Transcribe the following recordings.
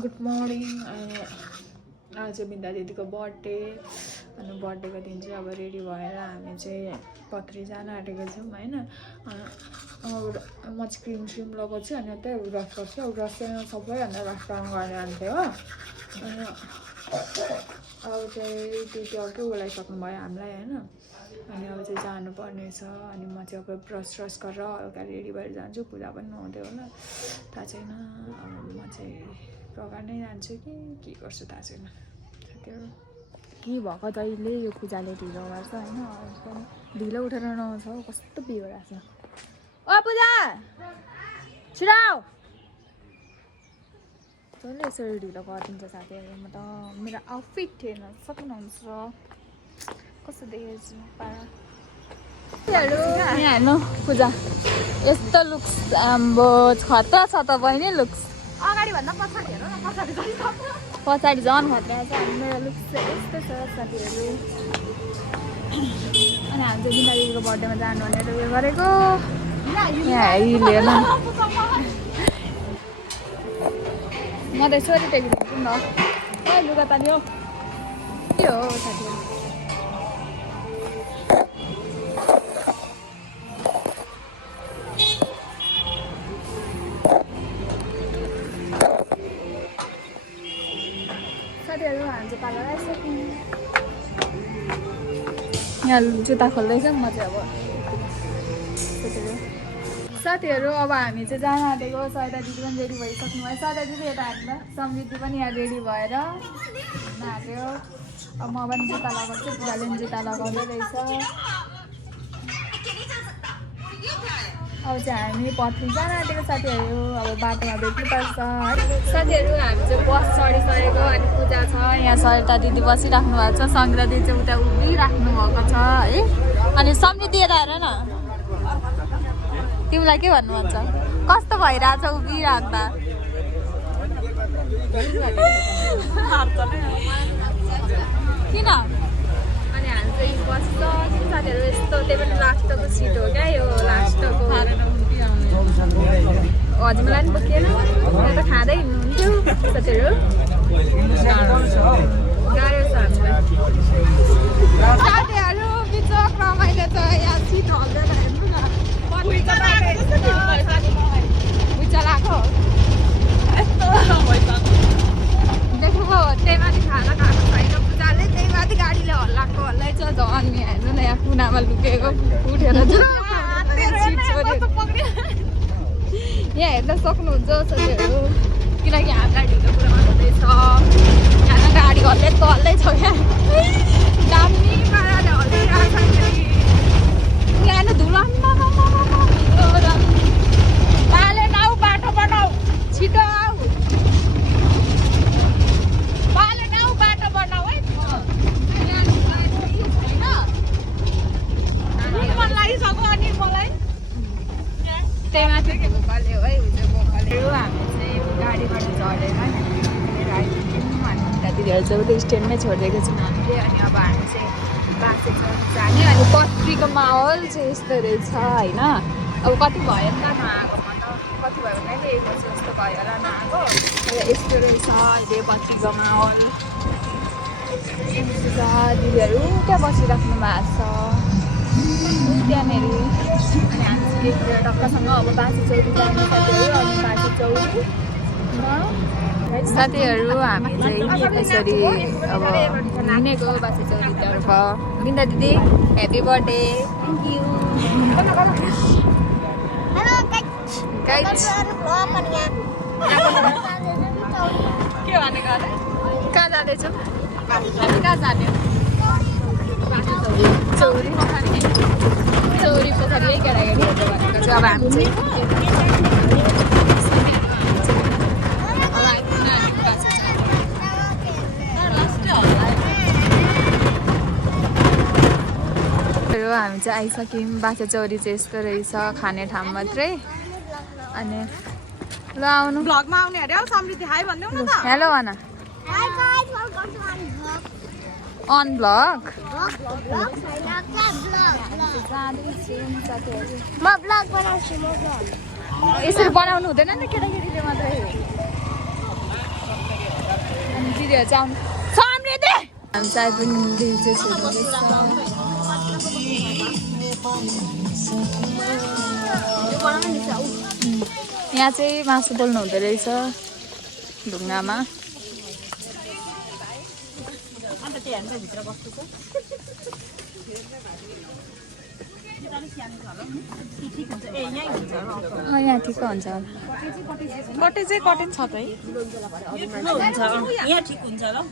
Good morning. आज बिन्दा दिदीको birthday अनि बर्थडेको दिन चाहिँ अब रेडी भएर हामी चाहिँ पत्री जान आँटेको छौँ होइन। म चाहिँ क्रिम स्रिम लगाउँछु अनि त्यही ब्रस गर्छु। अब ब्रस चाहिँ सबैभन्दा ब्रस काम गरेर जान्थेँ हो। अनि अब चाहिँ दिदी अर्कै बोलाइसक्नु भयो हामीलाई होइन। अनि अब चाहिँ जानुपर्ने छ। अनि म चाहिँ अब ब्रस गरेर हल्का रेडी भएर जान्छु। पूजा पनि नहुँदै होला थाहा छैन। अब म चाहिँ प्रकार नै जान्छु कि के गर्छु थाहा छैन। साथीहरू के भएको जहिले यो पूजाले ढिलो गर्छ होइन। पनि ढिलो उठेर नआउँछ हौ, कस्तो बिगरेको छ। ओ पूजा छिटो आऊ। जसले यसरी ढिलो गरिदिन्छ साथीहरू। म त मेरो आउटफिट हेर्न सक्नुहुन्छ कस्तो देखेछु पारा। यहाँ हेर्नु पूजा यस्तो लुक्स आम्बो खतरा छ त बहिनी लुक्स। अगाडि भन्दा पछाडि हेर न, पछाडि झन् खतरा छ। मेरो लुक्स चाहिँ यस्तो छ साथीहरू। अनि हामी चाहिँ बिन्दादिदीको बर्थडेमा जानु भनेर उयो गरेको। यहाँ हेरिले न म त यसरी टेकिदिन्छु नि त। लुगा तान्यो के हो साथीहरू। साथीहरू हामी चाहिँ पार्लर आइसक्यौँ। यहाँ जुत्ता खोल्दैछ म चाहिँ अब साथीहरू। अब हामी चाहिँ जान आँटेको। सरिता दिदी पनि रेडी भइसक्नु भयो। सरिता दिदी यता हाल्नु, समृद्धि पनि यहाँ रेडी भएर आँट्यो। अब म पनि जुत्ता लगाउँछु। पूजाले पनि जुत्ता लगाउँदै रहेछ। अब चाहिँ हामी पत्री जान आँटेको साथीहरू। अब बाटोमा भेट्नुपर्छ साथीहरू। हामी चाहिँ बस चढिसकेको। अनि पूजा छ यहाँ, सरिता दिदी बसिराख्नु भएको छ। सङ्गीता दिदी चाहिँ उता उभिराख्नु भएको छ है। अनि समृद्धि यता हेर न, तिमीलाई के भन्नुहुन्छ कस्तो भइरहेछ उभिराख्दा। किन अनि हामी चाहिँ बस्छ साथीहरू यस्तो। त्यही पनि लास्टको सिट हो क्या यो, लास्टको। हजुरलाई पनि बोकिएन, यहाँ त खाँदै हिँड्नुहुन्थ्यो साथीहरू। गाह्रो छ हामीलाई साथीहरू। बिचक रमाइलो छ यहाँ, सिट हल्दैन हेर्नु न। चलाएको देख्नुभयो त्यही माथि खाना खाएको छैन पूजाले। त्यही माथि गाडीले हल्लाएको हल्लै छ। झन् हेर्नु न यहाँ कुनामा लुकेको उठेर यहाँ हेर्न सक्नुहुन्छ साथीहरू। किनकि हामीलाई ढिलो कुरामा हुँदैछ। यहाँ गाडी हल्लै छ क्या, दामी पाराले हल्लिरहेको छ। यहाँ धुलो पाले नाउ बाटो बनाऊ, छिटो आऊ। पाले नाउ बाटो बनाऊ है। मन लागिसक्यो अनि मलाई त्यही माथि बोकाल्यो है। हामी चाहिँ गाडीबाट झरेर आइपुग्यौँ। अनि दिदीहरू चाहिँ उता स्ट्यान्डमै छोडिदिएको छौँ हामीले। अनि अब हामी चाहिँ बाँचे जाने। अनि पत्रीको माहौल चाहिँ यस्तो रहेछ होइन। अब कति भयो नि त नआएको, कति भयो भने 1 वर्ष जस्तो भयो होला नआएको। यस्तो रहेछ अहिले पत्रीको माहौल। दिदीहरू त्यहाँ बसिराख्नु भएको छ त्यहाँनिर। अनि हामी चाहिँ टक्कसँग अब बाँचे चौरी जाने साथीहरू। अनि बाँचे चौरी साथीहरू हामी चाहिँ यसरी अब हिँडेको बाँचे चौरीतर्फ। बिन्दा दिदी ह्याप्पी बर्थडे। Thank you. के भनेको अरे कहाँ जाँदैछौँ हामी, कहाँ जाने चौरी पोखरी। चौरी पोखरी है केटाकेटीहरूले भनेको चाहिँ। अब हामी चाहिँ हामी चाहिँ आइसक्यौँ। बाँचे चौरी चाहिँ यस्तो रहेछ, खाने ठाउँ मात्रै। अनि ल आउनु भ्लगमा आउने अरे हौ समृद्धि हाई भन्देऊ न त। हेलो भन। अन भ्लग म ब्लग बनाउँछु। यसरी बनाउनु हुँदैन नि केटाकेटीले मात्रै। भिडियो चाहिँ समृद्धि हामी चाहिँ पनि रिल्स यहाँ चाहिँ मासु बोल्नु हुँदो रहेछ ढुङ्गामा यहाँ ठिक हुन्छ कटे चाहिँ कटेन छ त है यहाँ ठिक हुन्छ ल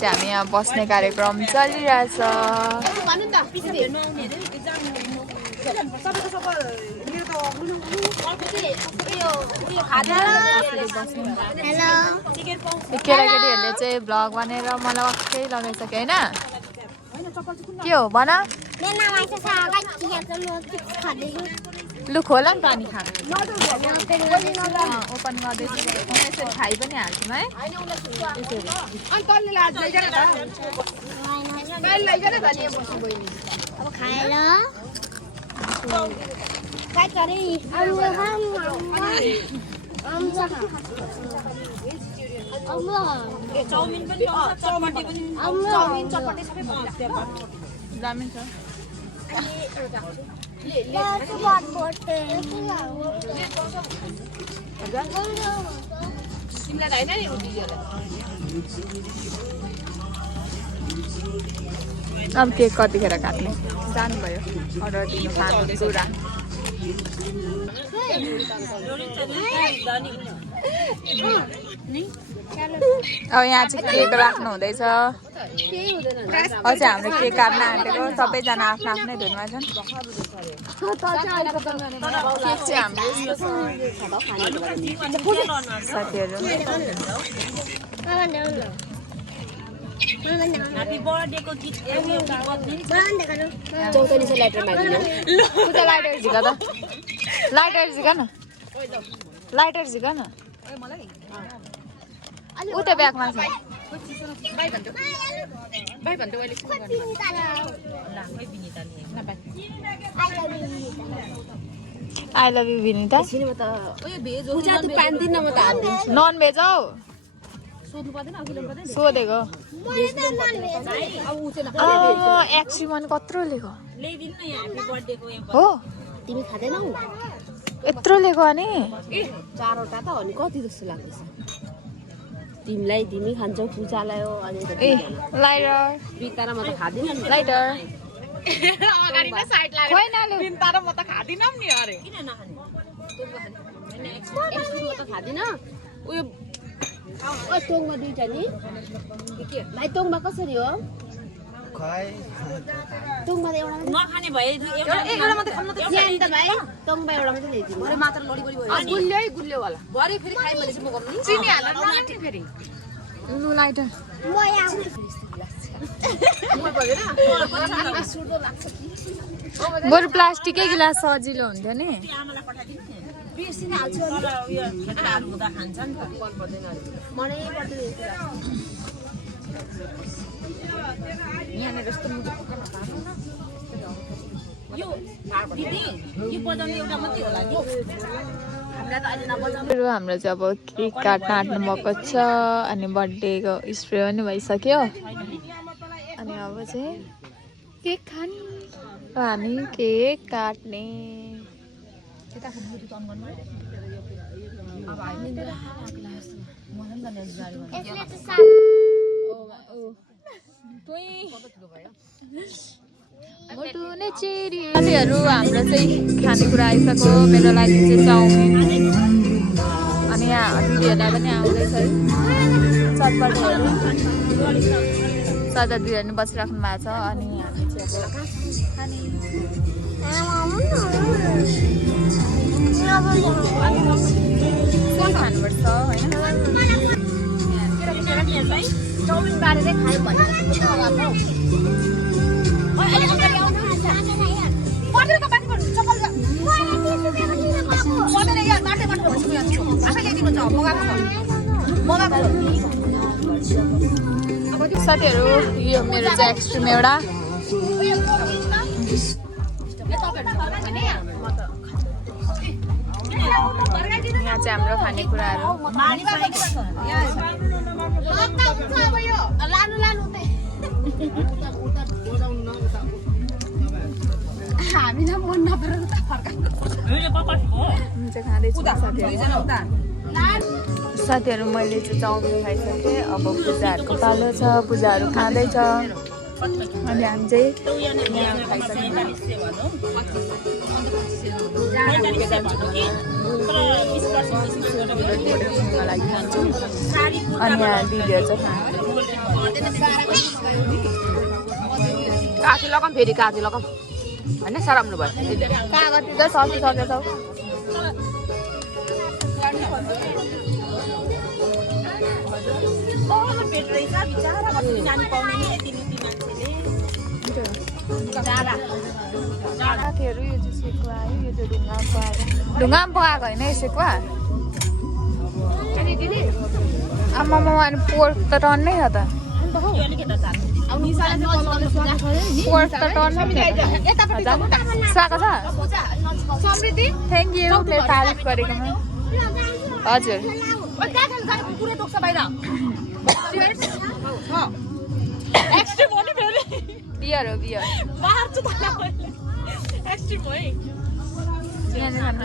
हामी यहाँ बस्ने कार्यक्रम चलिरहेछ केटाकेटीहरूले चाहिँ भ्लग बनेर मलाई वाक्कै लगाइसक्यो होइन के हो भन लु खोल नि पानी खानु ओपन गर्दैछु यसरी खाइ पनि हाल्छौँ है चाउमिन पनि पाउँछ चपाटी पनि चाउमिन चपाटी सबै पाउँछ त्यहाँ दामी छ अब केक कतिखेर काट्ने जानुभयो अर्डर दिनु खानु कुरा अब यहाँ चाहिँ केक राख्नु हुँदैछ अझै हाम्रो केक काट्न आँटेको सबैजना आफ्नो आफ्नै धुनमा छन् केक चाहिँ हाम्रो साथीहरू ह्यापी बर्थडेको गीत लाइटर झिका त लाइटर झिका न लाइटर झिका न उता ब्यागमा छ आई लभ यु विनिता नन भेज हौ सोधेको एक्सिमन कत्रो लिएको हो तिमी खाँदैनौ यत्रो लिएको अनि चारवटा त हो नि कति जस्तो लाग्दैछ तिमीलाई तिमी खान्छौ पूजालाई हो अनि ए लाइटर बितारा म त खादिन नि लाइटर अगाडि नै साइड लाग्यो खोइ नालु बिन्ता र म त खादिनम नि अरे किन नखाने एक्चुअली म त खादिन उयो टोङमा दुईटा नि भाइ टोङमा कसरी हो टोङमा त एउटा नखाने भए एउटा मात्रै खानु त यहाँ त भाइ टोङमा एउटा मात्रै ल्याइदिनु भरे मात्र लडी भयो गुल्लै गुल्ले वाला भरे फेरि खाइ भने चाहिँ म गर्नु नि चिनी हालेर नलाटी फेरि लु लाइटर म यहाँ बरु प्लास्टिकै गिलास सजिलो हुन्थ्यो नि आमालाई पठाइदिनु नि बिर्सिन हाल्छु तर उयो केटाहरू हुँदा खान्छ नि त मन पर्दैन मनै पर्दैन यहाँनिर यस्तो मुटु पकाउन पार्नु न यो दिदी यो बजाउने एउटा मात्रै होला नि हामीलाई त अहिले नबजाउनु हाम्रो चाहिँ अब केक काट्न आँट्नु भएको छ अनि बर्थडेको स्प्रे पनि भइसक्यो अनि अब चाहिँ केक खाने हामी केक काट्ने साथीहरू हाम्रो चाहिँ खानेकुरा आइसक्यो मेरो लागि चाहिँ चाउमिन अनि यहाँ दिदीहरूलाई पनि आउँदैछ है चटपटेहरू सदा दिदीहरू पनि बसिराख्नु भएको छ अनि यहाँ खानुपर्छ होइन चाउमिन बारेर खायो भने साथीहरू यो मेरो चाहिँ एक्सट्रिम एउटा यहाँ चाहिँ हाम्रो खानेकुराहरू हामीलाई मन नपरेर उता फर्काएको खाँदैछु साथीहरू मैले चाहिँ चाउमिन खाइसकेँ अब पूजाहरूको पालो छ पूजाहरू खाँदैछ अनि हामी चाहिँ यहाँ खाइसक्यौँ लागि खान्छौँ अनि यहाँ दिदीहरू चाहिँ काखी लगाम फेरि काखी लगाम होइन सराप्नु भयो कागती त सकिसकेछौ साथीहरू यो चाहिँ सेकुवा आयो यो चाहिँ ढुङ्गामा पकाएको होइन यो सेकुवा आमामा अनि पोर्क त टन्नै छ त पोर्क त टन्नै साको छ थ्याङ्क यू मेरो तारिफ गरेकोमा हजुर बियर हो बियर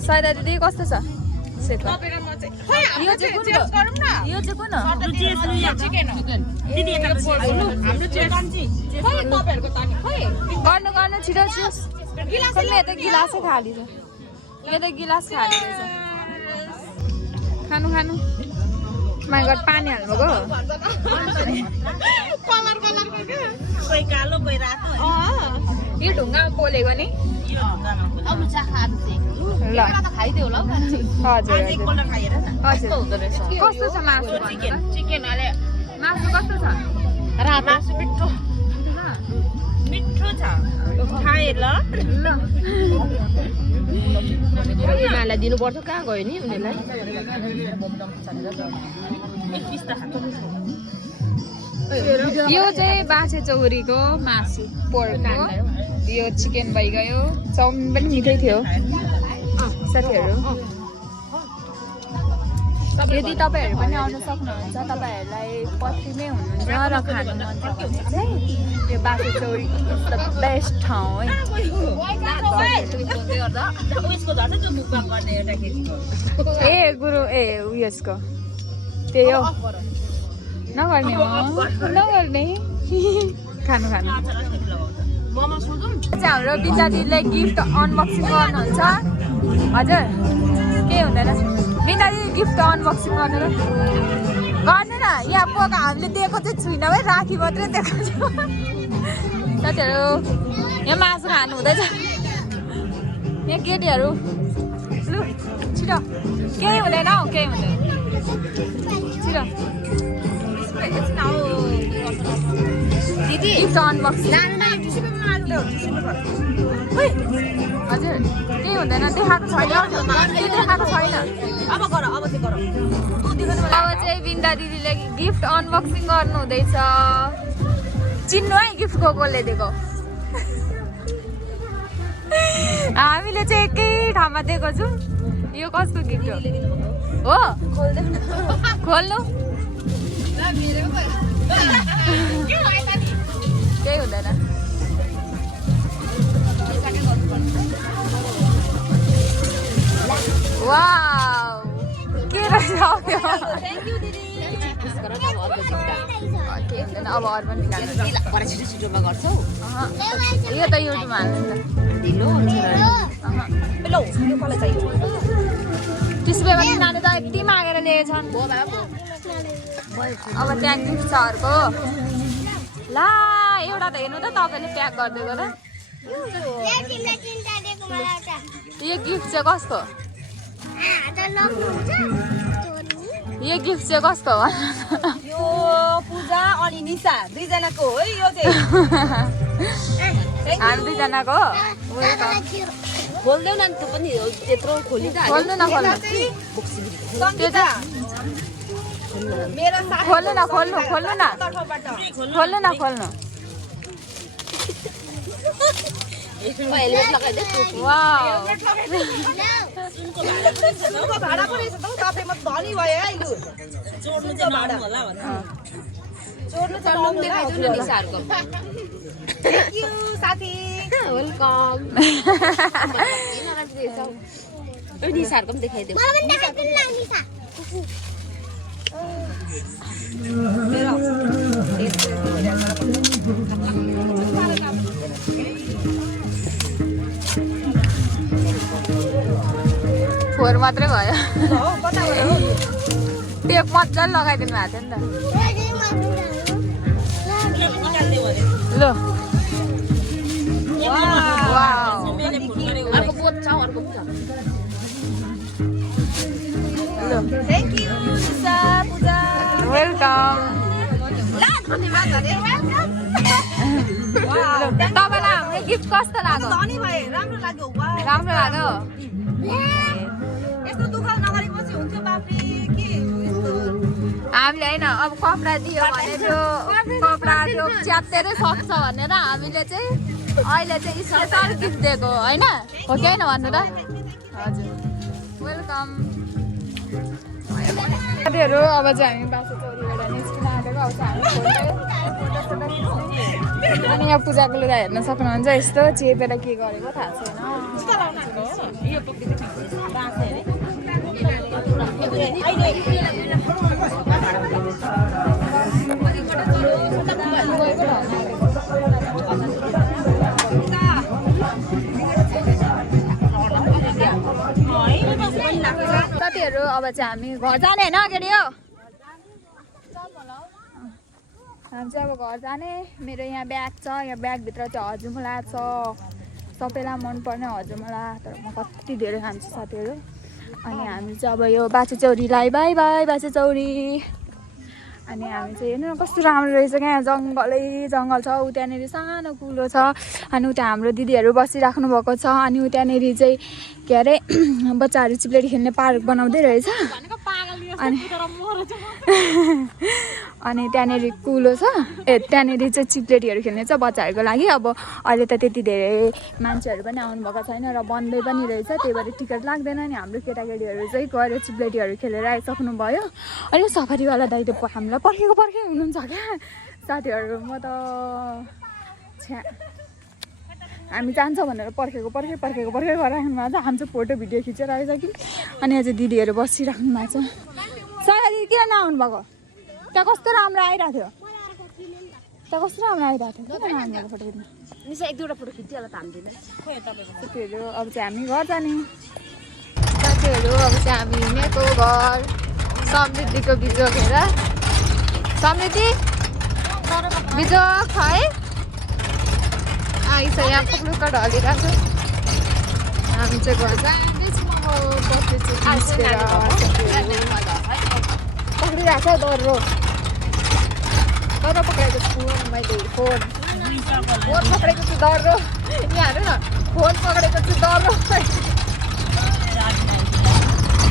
सयदा दिदी कस्तो छ सेकुवा यो चाहिँ कुन गर्नु छिटो यता गिलासै खाली छ यता गिलास खाली रहेछ खानु माइगड पानी हाल्नुभएको यो ढुङ्गामा पोलेको नि ल हजुर कस्तो छ मासु मासु कस्तो छ मासु मिठो छ खाए ल उनीहरूलाई दिनुपर्छ कहाँ गयो नि उनीहरूलाई यो चाहिँ बाँसे चौरीको मासु पोर्कको यो चिकन भइगयो चाउमिन पनि मिठै थियो साथीहरू यदि तपाईँहरू पनि आउन सक्नुहुन्छ तपाईँहरूलाई पथरीमै हुनुहुन्छ र खानु मन छ भने चाहिँ यो बाँसे चौरी इज द बेस्ट ठाउँ है ए गुरु ए उयसको त्यही हो नगर्ने नगर्ने खानु हाम्रो बिन्दा दिदीले गिफ्ट अनबक्सिङ गर्नुहुन्छ हजुर केही हुँदैन बिन्दा दिदी गिफ्ट अनबक्सिङ गर्नु न यहाँ पोका हामीले दिएको चाहिँ छुइनँ है राखी मात्रै दिएको छ साथीहरू यहाँ मासु खानु हुँदैछ यहाँ केटीहरू लु छिटो केही हुँदैन हौ केही हुँदैन छिटो दिदी गिफ्ट अनबक्सिङ हजुर केही हुँदैन देखाएको छैन अब चाहिँ बिन्दा दिदीले गिफ्ट अनबक्सिङ गर्नु हुँदैछ चिन्नु है गिफ्ट कसले दिएको हामीले चाहिँ एकै ठाउँमा दिएको छौँ यो कसको गिफ्ट हो खोल्नु केही हुँदैन वाउ के रहेछ अब अरू पनि यो त युट्युबमा त्यसो भए पनि नानी त यति मागेर ल्याएको छन् अब त्यहाँ गिफ्ट छ अर्को ला एउटा त हेर्नु त तपाईँले प्याक गरिदिएको त यो गिफ्ट चाहिँ कसको यो गिफ्ट चाहिँ कसको हो यो पूजा अनि निशा दुईजनाको हो यो चाहिँ हामी दुईजनाको खोल्देऊ न त्यो पनि त्यत्रो खोली त खोल्नु न खोल्नु त्यो चाहिँ खोल्नु न खोल्नु न खोल्नु हेलमेट लगाइदियो वाउ सुनको भाडा पनि छ त दसैँमा धनी भयो है लु जोड्नु चाहिँ भाडा होला भन्नु जोड्नु चाहिँ लुम देखाइदिनु नि निसाहरूको थ्यांक यू साथी वेलकम निसाहरूको पनि देखाइदिउँ फोहोर मात्रै भयो टेप मजाले लगाइदिनु भएको थियो नि त ल अर्को बोट छ अर्को छ ल thank you Nisha Puja welcome तपाईँलाई हाम्रो गिफ्ट कस्तो लाग्यो धनी भए राम्रो लाग्यो वाह राम्रो लाग्यो यस्तो दुःख नगरेपछि हुन्थ्यो बाफ्रे के यस्तो हामीले होइन अब कपडा दियो भने त्यो कपडा त्यो च्यातेरै सक्छ भनेर हामीले चाहिँ अहिले चाहिँ स्पेसल गिफ्ट दिएको होइन हो कि होइन भन्नु त हजुर वेलकम साथीहरू अब चाहिँ हामी बासो चौरीबाट निस्किन आँटेको अब चाहिँ हामी अनि यहाँ पूजाको लुगा हेर्न सक्नुहुन्छ यस्तो चेपेर के गरेको थाहा छैन साथीहरू अब चाहिँ हामी घर जाने होइन केटी हो हामी चाहिँ अब घर जाने मेरो यहाँ ब्याग छ यहाँ ब्यागभित्र चाहिँ हजुमला छ सबैलाई मनपर्ने हजुमला तर म कति धेरै खान्छु साथीहरू अनि हामी चाहिँ अब यो बाछे चौरीलाई बाई बाई बाछे चौरी अनि हामी चाहिँ हेर्नु न कस्तो राम्रो रहेछ क्या जङ्गलै जङ्गल छ उ त्यहाँनिर सानो कुलो छ अनि उता हाम्रो दिदीहरू बसिराख्नु भएको छ अनि उ त्यहाँनिर चाहिँ के अरे बच्चाहरू चिप्लेटी खेल्ने पार्क बनाउँदै रहेछ अनि त्यहाँनिर कुलो छ त्यहाँनिर चाहिँ चिप्लेटीहरू खेल्ने छ बच्चाहरूको लागि अब अहिले त त्यति धेरै मान्छेहरू पनि आउनुभएको छैन र बन्दै पनि रहेछ त्यही भएर टिकट लाग्दैन नि हाम्रो केटाकेटीहरू चाहिँ गएर चिप्लेटीहरू खेलेर आइसक्नु भयो अनि सफारीवाला दाइ त हामीलाई पर्खेको हुनुहुन्छ क्या साथीहरू म त छ्या हामी जान्छ भनेर पर्खेको गराइराख्नु भएको छ हामी चाहिँ फोटो भिडियो खिचेर आइसक्यौँ अनि अझै दिदीहरू बसिराख्नु भएको छ सारा दिदी किन नआउनु भएको त्यहाँ कस्तो राम्रो आइरहेको थियो फोटो खिच्नु निसा एक दुईवटा फोटो खिच्यो होला त हामीले साथीहरू अब चाहिँ हामी घर जाने साथीहरू अब चाहिँ हामी हिँडेको घर समृद्धिको बिजोग हेर समृद्धि बिजोग है आइस यहाँ पुग्नुको ढलिरहेको छ हामी चाहिँ घर जाँदैछौँ पक्रिरहेको छ डरो पक्रेको छु मैले फोन पक्रेको छु डरो यहाँ हेर्नु न फोन पक्रेको छु डरो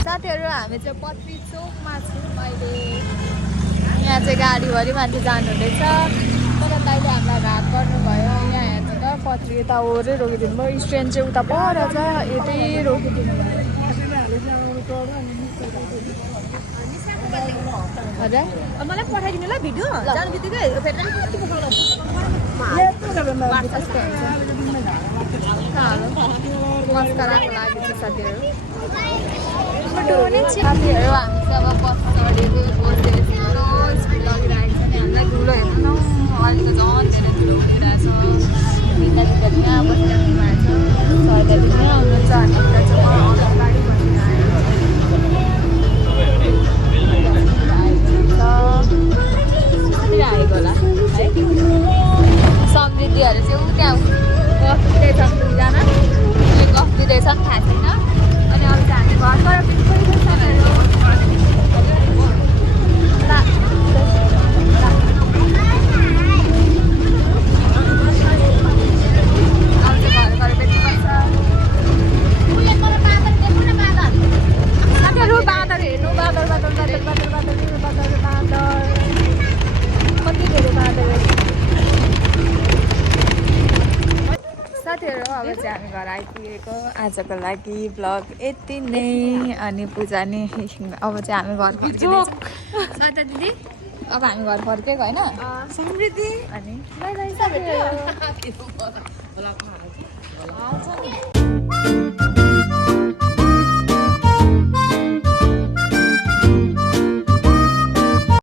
साथीहरू हामी चाहिँ पत्री चोकमा छौँ अहिले यहाँ चाहिँ गाडीभरि मान्छे जानुहुँदैछ तर दाइले हामीलाई घात गर्नुभयो यहाँ हेर्नु त पत्री यता ओरै रोकिदिनु भयो स्ट्यान्ड चाहिँ उता पर छ यतै रोकिदिनु भयो हजुर मलाई पठाइदिनु ल भिडियो जानु बित्तिकै फेरि कति पुग्नु मस्कराको लागि चाहिँ साथीहरू हामी चाहिँ अब बस चढेको बस्दैछौँ स्कुल लगिरहेको छ नि हामीलाई धुलो हेर्नु न अहिले त झन् धेरै धुलो उठिरहेछ बिन्दा यहाँ बसिराख्नु भएको छ सरदारले नै आउनुहुन्छ अनि उता चाहिँ अगाडि आएको होला है समृद्धिहरू चाहिँ ऊ त्यहाँ गफ दिँदैछन् दुईजना उसले गफ दिँदैछन् थाहा छैन अनि अब चाहिँ हामी घरबाट अब चाहिँ हामी घर आइपुगेको आजको लागि भ्लग यति नै अनि पूजा नि अब चाहिँ हामी घर फर्किँदैछौँ दिदी अब हामी घर फर्केको होइन समृद्धि अनि बाई बाई